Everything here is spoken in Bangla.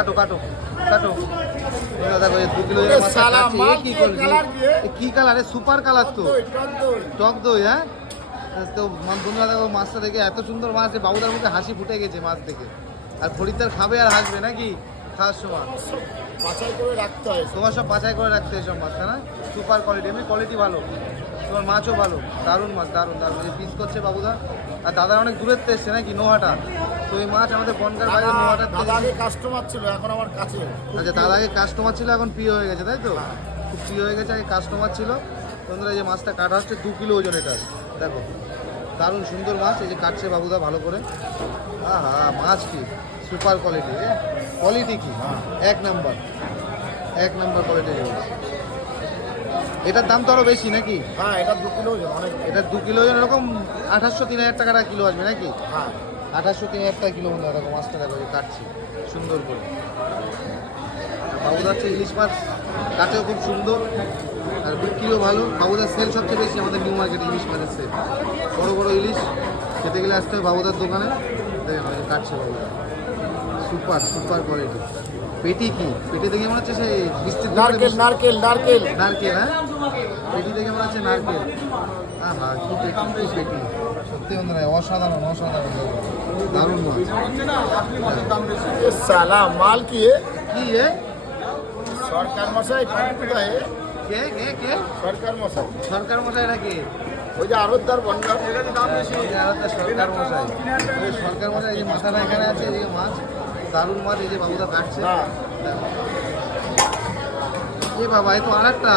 কাটো কাটো কাটো। দেখো 2 কিলো কি কালার? সুপার কালার তো, টক দই। হ্যাঁ তো বন্ধুরা দেখো মাছটা দেখে এত সুন্দর মাছ, বাবুদার মুখে হাসি ফুটে গেছে মাছ দেখে। আর খরিদ্দার খাবে আর হাসবে নাকি খাওয়ার সময়। বাছাই করে রাখতে হয়, তোমার সব বাছাই করে রাখতে হয় সব মাছটা না? সুপার কোয়ালিটি, এমনি কোয়ালিটি ভালো, তোমার মাছও ভালো। দারুণ মাছ, দারুণ দারুণ। এই পিস করছে বাবুদা। আর দাদা অনেক দূরের থেকে এসছে নাকি, নোহাটা। তো এই মাছ আমাদের বনগার বাইরে নোহাটার থেকে। আগে কাস্টমার ছিল, এখন আমার কাছে। আচ্ছা, দাদা আগে কাস্টমার ছিল, এখন প্রিয় হয়ে গেছে, তাই তো? খুব প্রিয় হয়ে গেছে, আগে কাস্টমার ছিল। বন্ধুরা এই যে মাছটা কাটা হচ্ছে 2 কিলো ওজন এটা। দেখো দারুণ সুন্দর মাছ, এই যে কাটছে বাবুদা ভালো করে। হ্যাঁ মাছ কি সুপার কোয়ালিটি, কোয়ালিটি কি এক নাম্বার, এক নাম্বার কোয়ালিটি। এটার দাম তো আরো বেশি নাকি? হ্যাঁ, এটা 2 কিলো ওজন, অনেক। এটা 2 কিলো ওজন, এরকম 2800-3000 টাকা কিলো আসবে নাকি? হ্যাঁ, 2800-3000 টাকা কিলো। বন্ধুরা দেখো মাছটা দেখো, কাটছি সুন্দর করে। বাবুদা হচ্ছে ইলিশ মাছ কাটেও খুব সুন্দর, আর বিক্রিও ভালো। বাবুদার সেল সবচেয়ে বেশি আমাদের নিউ মার্কেট, ইলিশ মাছের সেল। বড় বড় ইলিশ খেতে গেলে আসতে হবে বাবুদার দোকানে। দেখেন কাটছে বাবুদা, সুপার সুপার কোয়ালিটি। পেটি কি? পেটি দেখে মনে হচ্ছে সেই মিষ্টির নারকেল নারকেল নারকেল নারকেল। হ্যাঁ পেটি দেখে মনে হচ্ছে নারকেল। হ্যাঁ কি পেটি, কি পেটি। সত্যি বন্ধুরা অসাধারণ অসাধারণ, দারুণ মাছ। সালা মাল কি কি সরকার মশাই? কে কে কে? সরকার মশাই, সরকার মশাই নাকি? ওই যে আরতদার বনগাঁ। সরকার মশাই, সরকার মশাই। এই যে মাথাটা এখানে আছে, এই যে মাছ, দারুণ মাছ। এই যে বাবুদা কাটছে। এ বাবা, এ তো আর একটা